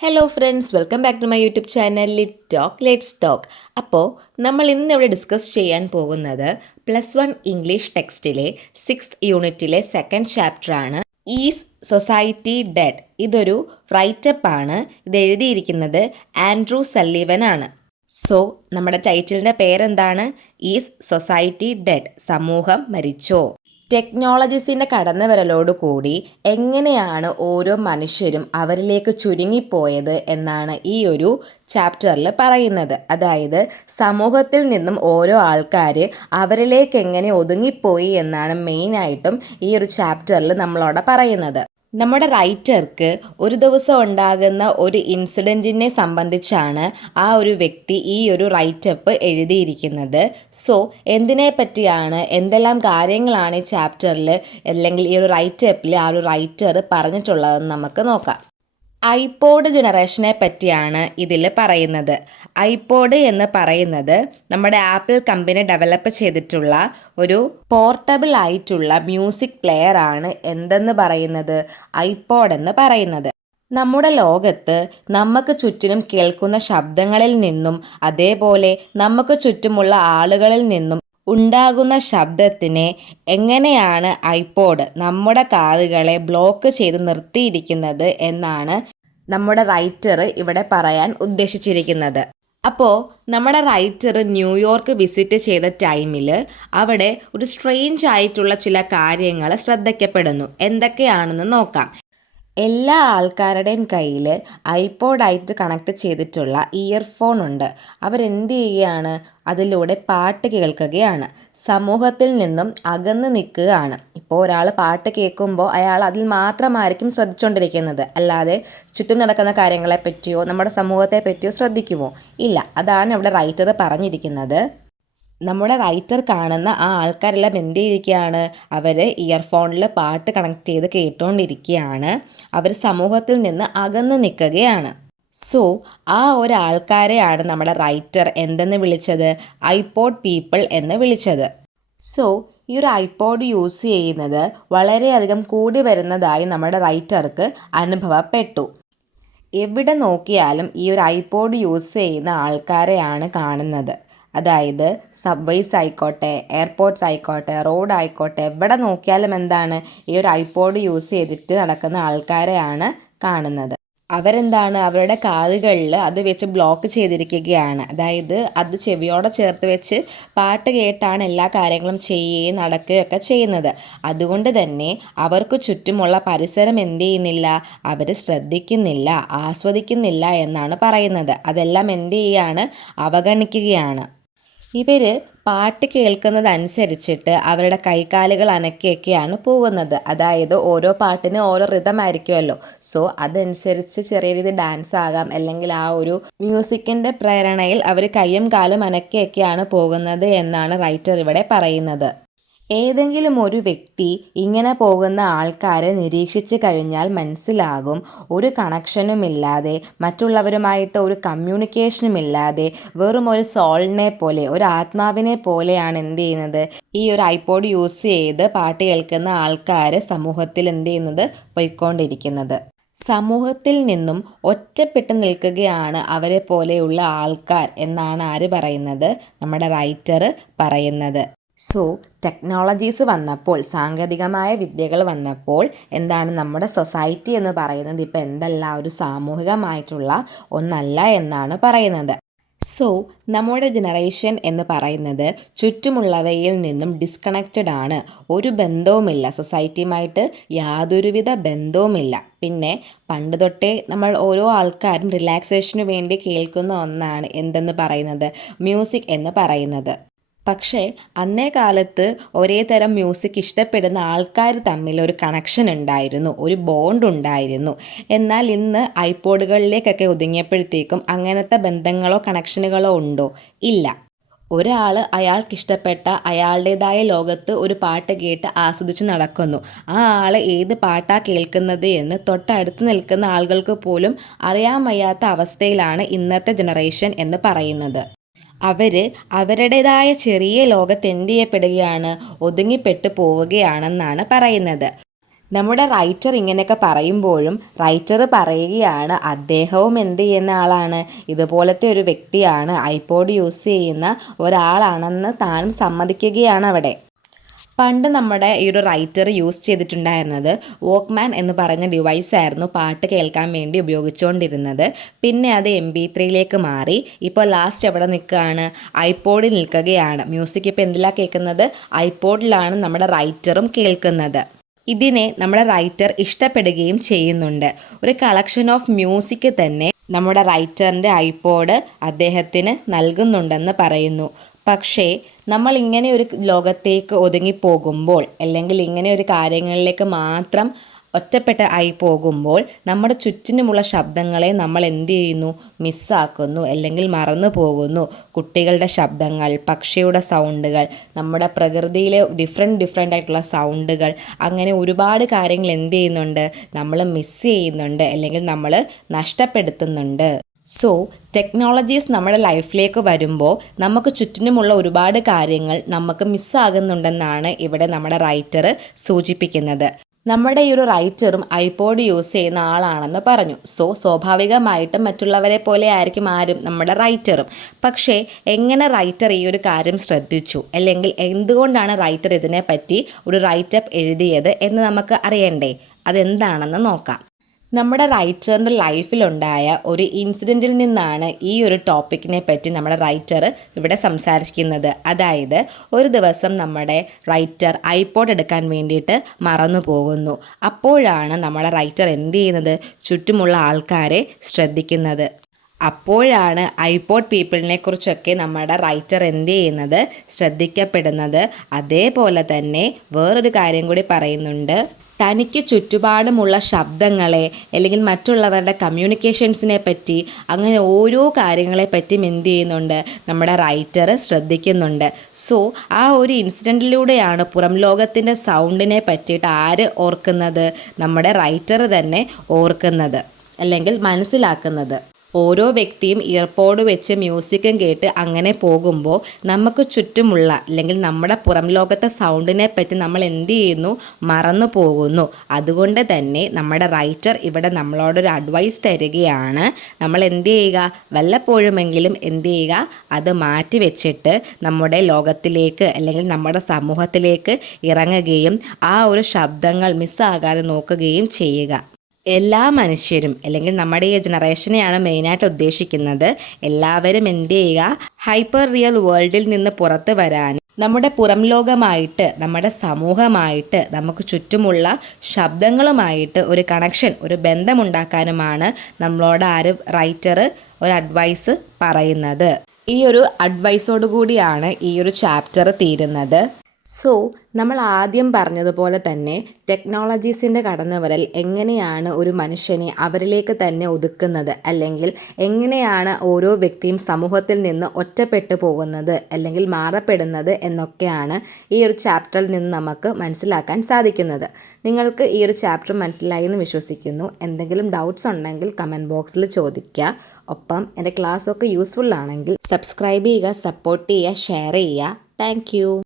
Hello friends, welcome back to my YouTube channel let's talk. അപ്പോൾ നമ്മൾ ഇന്ന് ഇവിടെ ഡിസ്കസ് ചെയ്യാൻ പോകുന്നത് +1 ഇംഗ്ലീഷ് ടെക്സ്റ്റിലെ 6th യൂണിറ്റിലെ 2nd ചാപ്റ്ററാണ്. Is society dead? ഇതൊരു റൈറ്റപ്പ് ആണ്. ഇത് എഴുതിയിരിക്കുന്നത് ആൻഡ്രൂ സല്ലീവൻ ആണ്. സോ നമ്മുടെ ടൈറ്റിലിൻ്റെ പേരെന്താണ്? Is society dead? സമൂഹം മരിച്ചോ? ടെക്നോളജീസിൻ്റെ കടന്നുവരലോടുകൂടി എങ്ങനെയാണ് ഓരോ മനുഷ്യരും അവരിലേക്ക് ചുരുങ്ങിപ്പോയത് എന്നാണ് ഈ ഒരു ചാപ്റ്ററിൽ പറയുന്നത്. അതായത് സമൂഹത്തിൽ നിന്നും ഓരോ ആൾക്കാർ അവരിലേക്ക് എങ്ങനെ ഒതുങ്ങിപ്പോയി എന്നാണ് മെയിനായിട്ടും ഈ ഒരു ചാപ്റ്ററിൽ നമ്മളോട് പറയുന്നത്. നമ്മുടെ റൈറ്റർക്ക് ഒരു ദിവസം ഉണ്ടാകുന്ന ഒരു ഇൻസിഡൻറ്റിനെ സംബന്ധിച്ചാണ് ആ ഒരു വ്യക്തി ഈ ഒരു റൈറ്റപ്പ് എഴുതിയിരിക്കുന്നത്. സോ എന്തിനെ പറ്റിയാണ്, എന്തെല്ലാം കാര്യങ്ങളാണ് ഈ ചാപ്റ്ററിൽ അല്ലെങ്കിൽ ഈ ഒരു റൈറ്റപ്പിൽ ആ ഒരു റൈറ്റർ പറഞ്ഞിട്ടുള്ളതെന്ന് നമുക്ക് നോക്കാം. ഐപോഡ് ജനറേഷനെ പറ്റിയാണ് ഇതിൽ പറയുന്നത്. ഐപോഡ് എന്ന് പറയുന്നത് നമ്മുടെ ആപ്പിൾ കമ്പനി ഡെവലപ്പ് ചെയ്തിട്ടുള്ള ഒരു പോർട്ടബിൾ ആയിട്ടുള്ള മ്യൂസിക് പ്ലെയർ ആണ്. എന്തെന്ന് പറയുന്നത്? ഐപോഡ് എന്ന് പറയുന്നത്. നമ്മുടെ ലോകത്ത് നമുക്ക് ചുറ്റിനും കേൾക്കുന്ന ശബ്ദങ്ങളിൽ നിന്നും അതേപോലെ നമുക്ക് ചുറ്റുമുള്ള ആളുകളിൽ നിന്നും ഉണ്ടാകുന്ന ശബ്ദത്തിനെ എങ്ങനെയാണ് ഐപോഡ് നമ്മുടെ കാതുകളെ ബ്ലോക്ക് ചെയ്ത് നിർത്തിയിരിക്കുന്നത് എന്നാണ് നമ്മുടെ റൈറ്റർ ഇവിടെ പറയാൻ ഉദ്ദേശിച്ചിരിക്കുന്നത്. അപ്പോൾ നമ്മുടെ റൈറ്റർ ന്യൂയോർക്ക് വിസിറ്റ് ചെയ്ത ടൈമിൽ അവിടെ ഒരു സ്ട്രേഞ്ച് ആയിട്ടുള്ള ചില കാര്യങ്ങൾ ശ്രദ്ധിക്കപ്പെടുന്നു. എന്തൊക്കെയാണെന്ന് നോക്കാം. എല്ലാ ആൾക്കാരുടെയും കയ്യിൽ ഐപോഡായിട്ട് കണക്ട് ചെയ്തിട്ടുള്ള ഇയർഫോൺ ഉണ്ട്. അവരെന്ത് ചെയ്യുകയാണ്? അതിലൂടെ പാട്ട് കേൾക്കുകയാണ്. സമൂഹത്തിൽ നിന്നും അകന്ന് നിൽക്കുകയാണ്. ഇപ്പോൾ ഒരാൾ പാട്ട് കേൾക്കുമ്പോൾ അയാൾ അതിൽ മാത്രമായിരിക്കും ശ്രദ്ധിച്ചുകൊണ്ടിരിക്കുന്നത്, അല്ലാതെ ചുറ്റും നടക്കുന്ന കാര്യങ്ങളെ പറ്റിയോ നമ്മുടെ സമൂഹത്തെ പറ്റിയോ ശ്രദ്ധിക്കുമോ? ഇല്ല. അതാണ് ഇവിടെ റൈറ്റർ പറഞ്ഞിരിക്കുന്നത്. നമ്മുടെ റൈറ്റർ കാണുന്ന ആ ആൾക്കാരെല്ലാം എന്ത് ചെയ്തിരിക്കുകയാണ്? അവർ ഇയർഫോണിൽ പാട്ട് കണക്ട് ചെയ്ത് കേട്ടുകൊണ്ടിരിക്കുകയാണ്. അവർ സമൂഹത്തിൽ നിന്ന് അകന്നു നിൽക്കുകയാണ്. സോ ആ ഒരാൾക്കാരെയാണ് നമ്മുടെ റൈറ്റർ എന്തെന്ന് വിളിച്ചത്? ഐപോഡ് പീപ്പിൾ എന്ന് വിളിച്ചത്. സോ ഈ ഒരു ഐപോഡ് യൂസ് ചെയ്യുന്നത് വളരെയധികം കൂടി വരുന്നതായി നമ്മുടെ റൈറ്റർക്ക് അനുഭവപ്പെട്ടു. എവിടെ നോക്കിയാലും ഈ ഒരു ഐപോഡ് യൂസ് ചെയ്യുന്ന ആൾക്കാരെയാണ് കാണുന്നത്. അതായത് സബ്വേസ് ആയിക്കോട്ടെ, എയർപോർട്ട്സ് ആയിക്കോട്ടെ, റോഡ് ആയിക്കോട്ടെ, എവിടെ നോക്കിയാലും എന്താണ്? ഈ ഒരു ഐപോഡ് യൂസ് ചെയ്തിട്ട് നടക്കുന്ന ആൾക്കാരെയാണ് കാണുന്നത്. അവരെന്താണ്? അവരുടെ കാതുകളിൽ അത് വെച്ച് ബ്ലോക്ക് ചെയ്തിരിക്കുകയാണ്. അതായത് അത് ചെവിയോടെ ചേർത്ത് വെച്ച് പാട്ട് കേട്ടാണ് എല്ലാ കാര്യങ്ങളും ചെയ്യുകയും നടക്കുകയൊക്കെ ചെയ്യുന്നത്. അതുകൊണ്ട് തന്നെ അവർക്ക് ചുറ്റുമുള്ള പരിസരം എന്ത് ചെയ്യുന്നില്ല? അവർ ശ്രദ്ധിക്കുന്നില്ല, ആസ്വദിക്കുന്നില്ല എന്നാണ് പറയുന്നത്. അതെല്ലാം എന്ത് ചെയ്യുകയാണ്? അവഗണിക്കുകയാണ്. ഇവർ പാട്ട് കേൾക്കുന്നതനുസരിച്ചിട്ട് അവരുടെ കൈകാലുകൾ അനക്കിയൊക്കെയാണ് പോകുന്നത്. അതായത് ഓരോ പാട്ടിന് ഓരോ റിതമായിരിക്കുമല്ലോ. സോ അതനുസരിച്ച് ചെറിയ രീതിയിൽ ഡാൻസ് ആകാം, അല്ലെങ്കിൽ ആ ഒരു മ്യൂസിക്കിൻ്റെ പ്രേരണയിൽ അവർ കൈയും കാലും അനക്കിയൊക്കെയാണ് പോകുന്നത് എന്നാണ് റൈറ്റർ ഇവിടെ പറയുന്നത്. ഏതെങ്കിലും ഒരു വ്യക്തി ഇങ്ങനെ പോകുന്ന ആൾക്കാരെ നിരീക്ഷിച്ച് കഴിഞ്ഞാൽ മനസ്സിലാകും, ഒരു കണക്ഷനുമില്ലാതെ, മറ്റുള്ളവരുമായിട്ട് ഒരു കമ്മ്യൂണിക്കേഷനുമില്ലാതെ, വെറും ഒരു സോളിനെ പോലെ, ഒരു ആത്മാവിനെ പോലെയാണ് എന്ത് ചെയ്യുന്നത്? ഈ ഒരു ഐപോഡ് യൂസ് ചെയ്ത് പാട്ട് കേൾക്കുന്ന ആൾക്കാർ സമൂഹത്തിൽ എന്ത് ചെയ്യുന്നത്? പോയിക്കൊണ്ടിരിക്കുന്നത്. സമൂഹത്തിൽ നിന്നും ഒറ്റപ്പെട്ട് നിൽക്കുകയാണ് അവരെ പോലെയുള്ള ആൾക്കാർ എന്നാണ് ആര് പറയുന്നത്? നമ്മുടെ റൈറ്റർ പറയുന്നത്. സോ ടെക്നോളജീസ് വന്നപ്പോൾ, സാങ്കേതികമായ വിദ്യകൾ വന്നപ്പോൾ എന്താണ്? നമ്മുടെ സൊസൈറ്റി എന്ന് പറയുന്നത് ഇപ്പോൾ എന്തല്ല? ഒരു സാമൂഹികമായിട്ടുള്ള ഒന്നല്ല എന്നാണ് പറയുന്നത്. സോ നമ്മുടെ ജനറേഷൻ എന്ന് പറയുന്നത് ചുറ്റുമുള്ളവയിൽ നിന്നും ഡിസ്കണക്റ്റഡ് ആണ്. ഒരു ബന്ധവുമില്ല, സൊസൈറ്റിയുമായിട്ട് യാതൊരുവിധ ബന്ധവുമില്ല. പിന്നെ പണ്ട് തൊട്ടേ നമ്മൾ ഓരോ ആൾക്കാരും റിലാക്സേഷന് വേണ്ടി കേൾക്കുന്ന ഒന്നാണ് എന്തെന്ന് പറയുന്നത്? മ്യൂസിക് എന്ന് പറയുന്നത്. പക്ഷേ അന്നേ കാലത്ത് ഒരേ തരം മ്യൂസിക് ഇഷ്ടപ്പെടുന്ന ആൾക്കാർ തമ്മിൽ ഒരു കണക്ഷൻ ഉണ്ടായിരുന്നു, ഒരു ബോണ്ട് ഉണ്ടായിരുന്നു. എന്നാൽ ഇന്ന് ഐപോഡുകളിലേക്കൊക്കെ ഒതുങ്ങിയപ്പോഴത്തേക്കും അങ്ങനത്തെ ബന്ധങ്ങളോ കണക്ഷനുകളോ ഉണ്ടോ? ഇല്ല. ഒരാൾ അയാൾക്കിഷ്ടപ്പെട്ട അയാളുടേതായ ലോകത്ത് ഒരു പാട്ട് കേട്ട് ആസ്വദിച്ച് നടക്കുന്നു. ആ ആൾ ഏത് പാട്ടാണ് കേൾക്കുന്നത് എന്ന് തൊട്ടടുത്ത് നിൽക്കുന്ന ആളുകൾക്ക് പോലും അറിയാൻ വയ്യാത്ത അവസ്ഥയിലാണ് ഇന്നത്തെ ജനറേഷൻ എന്ന് പറയുന്നത്. അവർ അവരുടേതായ ചെറിയ ലോകത്ത് എന്ത് ചെയ്യപ്പെടുകയാണ്? ഒതുങ്ങിപ്പെട്ടു പോവുകയാണെന്നാണ് പറയുന്നത്. നമ്മുടെ റൈറ്റർ ഇങ്ങനെയൊക്കെ പറയുമ്പോഴും റൈറ്റർ പറയുകയാണ് അദ്ദേഹവും എന്ത് ചെയ്യുന്ന ആളാണ്, ഇതുപോലത്തെ ഒരു വ്യക്തിയാണ്, ഐപോഡ് യൂസ് ചെയ്യുന്ന ഒരാളാണെന്ന് താനും സമ്മതിക്കുകയാണ് അവിടെ. പണ്ട് നമ്മുടെ ഈ ഒരു റൈറ്റർ യൂസ് ചെയ്തിട്ടുണ്ടായിരുന്നത് വോക്ക്മാൻ എന്ന് പറഞ്ഞ ഡിവൈസായിരുന്നു പാട്ട് കേൾക്കാൻ വേണ്ടി ഉപയോഗിച്ചുകൊണ്ടിരുന്നത്. പിന്നെ അത് MP3യിലേക്ക് മാറി. ഇപ്പോൾ ലാസ്റ്റ് എവിടെ നിൽക്കുകയാണ്, ഐപോഡിൽ നിൽക്കുകയാണ്. മ്യൂസിക് ഇപ്പോൾ എന്തിലാണ് കേൾക്കുന്നത്, ഐപോഡിലാണ് നമ്മുടെ റൈറ്ററും കേൾക്കുന്നത്. ഇതിനെ നമ്മുടെ റൈറ്റർ ഇഷ്ടപ്പെടുകയും ചെയ്യുന്നുണ്ട്. ഒരു കളക്ഷൻ ഓഫ് മ്യൂസിക് തന്നെ നമ്മുടെ റൈറ്ററിൻ്റെ ഐപോഡ് അദ്ദേഹത്തിന് നൽകുന്നുണ്ടെന്ന് പറയുന്നു. പക്ഷേ നമ്മൾ ഇങ്ങനെ ഒരു ലോകത്തേക്ക് ഒതുങ്ങിപ്പോകുമ്പോൾ, അല്ലെങ്കിൽ ഇങ്ങനെ ഒരു കാര്യങ്ങളിലേക്ക് മാത്രം ഒറ്റപ്പെട്ട ആയി പോകുമ്പോൾ നമ്മുടെ ചുറ്റിനുമുള്ള ശബ്ദങ്ങളെ നമ്മൾ എന്ത് ചെയ്യുന്നു, മിസ്സാക്കുന്നു, അല്ലെങ്കിൽ മറന്നു പോകുന്നു. കുട്ടികളുടെ ശബ്ദങ്ങൾ, പക്ഷിയുടെ സൗണ്ടുകൾ, നമ്മുടെ പ്രകൃതിയിലെ ഡിഫറെൻ്റ് ആയിട്ടുള്ള സൗണ്ടുകൾ, അങ്ങനെ ഒരുപാട് കാര്യങ്ങൾ എന്ത് ചെയ്യുന്നുണ്ട്, നമ്മൾ മിസ് ചെയ്യുന്നുണ്ട്, അല്ലെങ്കിൽ നമ്മൾ നഷ്ടപ്പെടുത്തുന്നുണ്ട്. സോ ടെക്നോളജീസ് നമ്മുടെ ലൈഫിലേക്ക് വരുമ്പോൾ നമുക്ക് ചുറ്റിനുമുള്ള ഒരുപാട് കാര്യങ്ങൾ നമുക്ക് മിസ്സാകുന്നുണ്ടെന്നാണ് ഇവിടെ നമ്മുടെ റൈറ്റർ സൂചിപ്പിക്കുന്നത്. നമ്മുടെ ഈ ഒരു റൈറ്ററും ഐപോഡ് യൂസ് ചെയ്യുന്ന ആളാണെന്ന് പറഞ്ഞു. സോ സ്വാഭാവികമായിട്ടും മറ്റുള്ളവരെ പോലെ ആയിരിക്കും ആരും, നമ്മുടെ റൈറ്ററും. പക്ഷേ എങ്ങനെ റൈറ്റർ ഈ ഒരു കാര്യം ശ്രദ്ധിച്ചു, അല്ലെങ്കിൽ എന്തുകൊണ്ടാണ് റൈറ്റർ ഇതിനെപ്പറ്റി ഒരു റൈറ്റപ്പ് എഴുതിയത് എന്ന് നമുക്ക് അറിയണ്ടേ? അതെന്താണെന്ന് നോക്കാം. നമ്മുടെ റൈറ്ററിൻ്റെ ലൈഫിലുണ്ടായ ഒരു ഇൻസിഡൻറ്റിൽ നിന്നാണ് ഈ ഒരു ടോപ്പിക്കിനെ പറ്റി നമ്മുടെ റൈറ്റർ ഇവിടെ സംസാരിക്കുന്നത്. അതായത് ഒരു ദിവസം നമ്മുടെ റൈറ്റർ ഐപോഡ് എടുക്കാൻ വേണ്ടിയിട്ട് മറന്നു പോകുന്നു. അപ്പോഴാണ് നമ്മുടെ റൈറ്റർ എന്ത് ചെയ്യുന്നത്, ചുറ്റുമുള്ള ആൾക്കാരെ ശ്രദ്ധിക്കുന്നത്. അപ്പോഴാണ് ഐപോഡ് പീപ്പിളിനെ കുറിച്ചൊക്കെ നമ്മുടെ റൈറ്റർ എന്ത് ചെയ്യുന്നത്, ശ്രദ്ധിക്കപ്പെടുന്നത്. അതേപോലെ തന്നെ വേറൊരു കാര്യം കൂടി പറയുന്നുണ്ട്. തനിക്ക് ചുറ്റുപാടുമുള്ള ശബ്ദങ്ങളെ, അല്ലെങ്കിൽ മറ്റുള്ളവരുടെ കമ്മ്യൂണിക്കേഷൻസിനെ പറ്റി, അങ്ങനെ ഓരോ കാര്യങ്ങളെപ്പറ്റിയും എന്ത് ചെയ്യുന്നുണ്ട്, നമ്മുടെ റൈറ്റർ ശ്രദ്ധിക്കുന്നുണ്ട്. സോ ആ ഒരു ഇൻസിഡൻറ്റിലൂടെയാണ് പുറം ലോകത്തിൻ്റെ സൗണ്ടിനെ പറ്റിയിട്ട് ആര് ഓർക്കുന്നത്, നമ്മുടെ റൈറ്റർ തന്നെ ഓർക്കുന്നത്, അല്ലെങ്കിൽ മനസ്സിലാക്കുന്നത്. ഓരോ വ്യക്തിയും ഇയർപോഡ് വെച്ച് മ്യൂസിക്കും കേട്ട് അങ്ങനെ പോകുമ്പോൾ നമുക്ക് ചുറ്റുമുള്ള, അല്ലെങ്കിൽ നമ്മുടെ പുറം ലോകത്തെ സൗണ്ടിനെ പറ്റി നമ്മൾ എന്ത് ചെയ്യുന്നു, മറന്നു പോകുന്നു. അതുകൊണ്ട് തന്നെ നമ്മുടെ റൈറ്റർ ഇവിടെ നമ്മളോടൊരു അഡ്വൈസ് തരികയാണ്. നമ്മൾ എന്ത് ചെയ്യുക, വല്ലപ്പോഴുമെങ്കിലും എന്ത് ചെയ്യുക, അത് മാറ്റി വെച്ചിട്ട് നമ്മുടെ ലോകത്തിലേക്ക്, അല്ലെങ്കിൽ നമ്മുടെ സമൂഹത്തിലേക്ക് ഇറങ്ങുകയും ആ ഒരു ശബ്ദങ്ങൾ മിസ്സാകാതെ നോക്കുകയും ചെയ്യുക. എല്ലാ മനുഷ്യരും, അല്ലെങ്കിൽ നമ്മുടെ ഈ ജനറേഷനെയാണ് മെയിനായിട്ട് ഉദ്ദേശിക്കുന്നത്, എല്ലാവരും എന്ത് ചെയ്യുക, ഹൈപ്പർ റിയൽ വേൾഡിൽ നിന്ന് പുറത്ത് വരാനും നമ്മുടെ പുറം ലോകമായിട്ട്, നമ്മുടെ സമൂഹമായിട്ട്, നമുക്ക് ചുറ്റുമുള്ള ശബ്ദങ്ങളുമായിട്ട് ഒരു കണക്ഷൻ, ഒരു ബന്ധമുണ്ടാക്കാനുമാണ് നമ്മളോട് റൈറ്റർ ഒരു അഡ്വൈസ് പറയുന്നത്. ഈ ഒരു അഡ്വൈസോട് കൂടിയാണ് ഈ ഒരു ചാപ്റ്റർ തീരുന്നത്. സോ നമ്മൾ ആദ്യം പറഞ്ഞതുപോലെ തന്നെ ടെക്നോളജീസിൻ്റെ കടന്നുവരൽ എങ്ങനെയാണ് ഒരു മനുഷ്യനെ അവരിലേക്ക് തന്നെ ഒതുക്കുന്നത്, അല്ലെങ്കിൽ എങ്ങനെയാണ് ഓരോ വ്യക്തിയും സമൂഹത്തിൽ നിന്ന് ഒറ്റപ്പെട്ടു പോകുന്നത്, അല്ലെങ്കിൽ മാറപ്പെടുന്നത് എന്നൊക്കെയാണ് ഈ ഒരു ചാപ്റ്ററിൽ നിന്ന് നമുക്ക് മനസ്സിലാക്കാൻ സാധിക്കുന്നത്. നിങ്ങൾക്ക് ഈ ഒരു ചാപ്റ്റർ മനസ്സിലായി എന്ന് വിശ്വസിക്കുന്നു. എന്തെങ്കിലും ഡൗട്ട്സ് ഉണ്ടെങ്കിൽ കമൻറ്റ് ബോക്സിൽ ചോദിക്കുക. ഒപ്പം എൻ്റെ ക്ലാസ്സൊക്കെ യൂസ്ഫുൾ ആണെങ്കിൽ സബ്സ്ക്രൈബ് ചെയ്യുക, സപ്പോർട്ട് ചെയ്യുക, ഷെയർ ചെയ്യുക. താങ്ക്